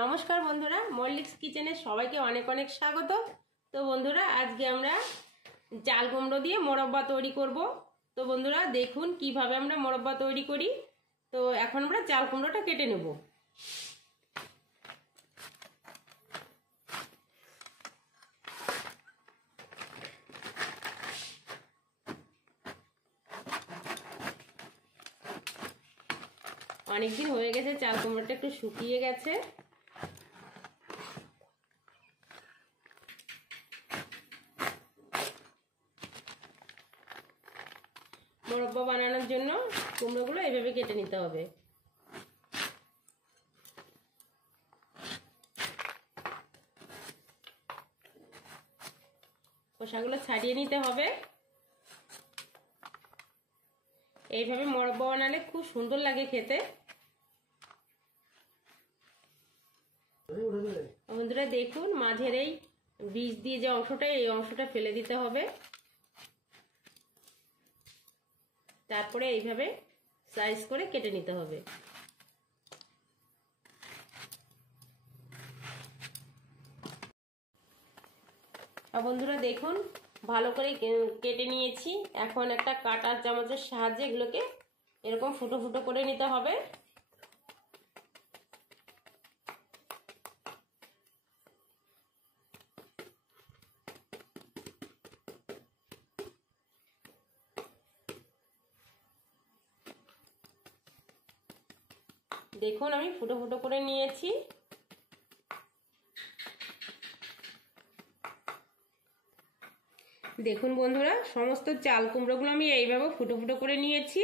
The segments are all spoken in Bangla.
নমস্কার বন্ধুরা, মল্লিকস কিচেনে সবাইকে অনেক অনেক স্বাগত। তো বন্ধুরা, আজকে আমরা চাল কুমড়ো দিয়ে মোরব্বা তৈরি করব। তো বন্ধুরা দেখুন কিভাবে আমরা মোরব্বা তৈরি করি। তো এখন আমরা চাল কুমড়োটা কেটে নেব। অনেকদিন হয়ে গেছে, চাল কুমড়োটা একটু শুকিয়ে গেছে। মোরব্বা বানানোর জন্য কুমড়োগুলো এইভাবে কেটে নিতে হবে। খোসাগুলো ছাড়িয়ে নিতে হবে। এইভাবে মোরব্বা বানালে খুব সুন্দর লাগে খেতে। বন্ধুরা দেখুন, মাঝের এই বীজ দিয়ে যে অংশটা, এই অংশটা ফেলে দিতে হবে। তারপরে এইভাবে সাইজ করে কেটে নিতে হবে। বন্ধুরা দেখুন, ভালো করে কেটে নিয়েছি। এখন একটা কাঁটার চামচের সাহায্যে এগুলোকে এরকম ফুটো ফুটো করে নিতে হবে। দেখুন আমি ফুটো ফুটো করে নিয়েছি। দেখুন বন্ধুরা, সমস্ত চাল কুমড়োগুলো আমি এইভাবে ফুটো ফুটো করে নিয়েছি।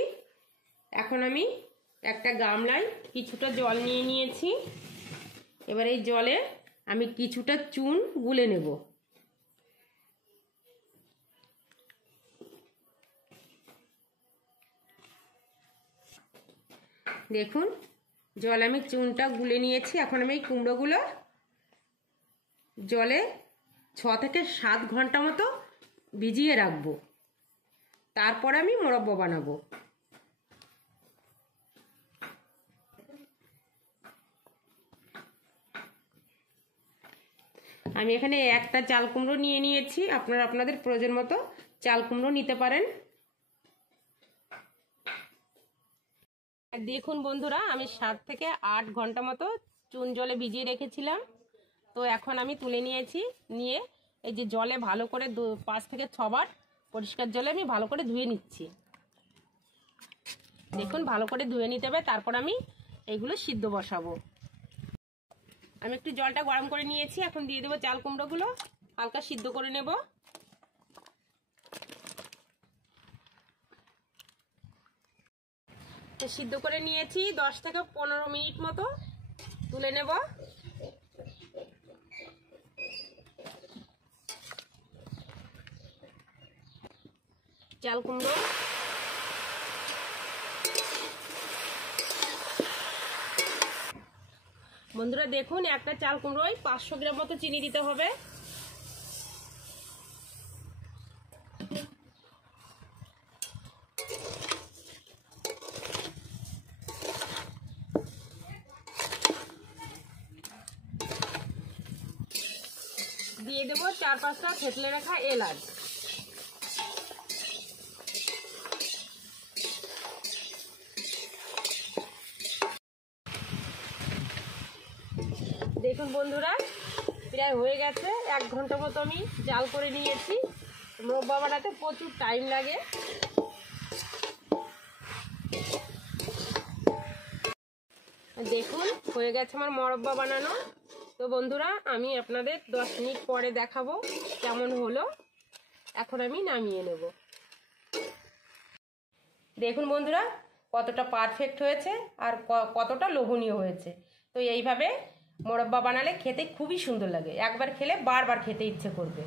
এখন আমি একটা গামলায় কিছুটা জল নিয়ে নিয়েছি। এবার এই জলে আমি কিছুটা চুন গুলে নেব। দেখুন জলে আমি চুনটা গুলে নিয়েছি। এখন আমি এই কুমড়োগুলো জলে 6 থেকে 7 ঘন্টা মতো ভিজিয়ে রাখবো। তারপর আমি মোরব্বা বানাবো। আমি এখানে একটা চাল কুমড়ো নিয়ে নিয়েছি। আপনারা আপনাদের প্রয়োজন মতো চাল কুমড়ো নিতে পারেন। দেখুন বন্ধুরা, আমি 7 থেকে 8 ঘন্টা মতো চুন জলে ভিজিয়ে রেখেছিলাম। তো এখন আমি তুলে নিয়েছি। নিয়ে এই যে জলে ভালো করে 5 থেকে 6 বার পরিষ্কার জলে আমি ভালো করে ধুয়ে নিচ্ছি। দেখুন ভালো করে ধুয়ে নিতে হবে। তারপর আমি এইগুলো সিদ্ধ বসাবো। আমি একটু জলটা গরম করে নিয়েছি। এখন দিয়ে দেবো চাল কুমড়োগুলো, হালকা সিদ্ধ করে নেব। সিদ্ধ করে নিয়েছি 10 থেকে 15 মিনিট মতো। তুলে নেব। চাল কুমড়ো বন্ধুরা দেখুন, একটা চাল কুমড়োয় 500 গ্রাম মতো চিনি দিতে হবে। দিয়ে দেবো 4-5টা থেতলে রাখা এলাচ। দেখুন বন্ধুরা, প্রায় হয়ে গেছে। 1 ঘন্টা মতো আমি জাল করে নিয়েছি। মোরব্বা বানাতে প্রচুর টাইম লাগে। দেখুন হয়ে গেছে আমার মোরব্বা বানানো। তো বন্ধুরা, আমি আপনাদের 10 মিনিট পরে দেখাবো কেমন হলো। এখন আমি নামিয়ে নেব। দেখুন বন্ধুরা কতটা পারফেক্ট হয়েছে আর কতটা লোভনীয় হয়েছে। তো এইভাবে মোরব্বা বানালে খেতে খুবই সুন্দর লাগে। একবার খেলে বারবার খেতে ইচ্ছে করবে।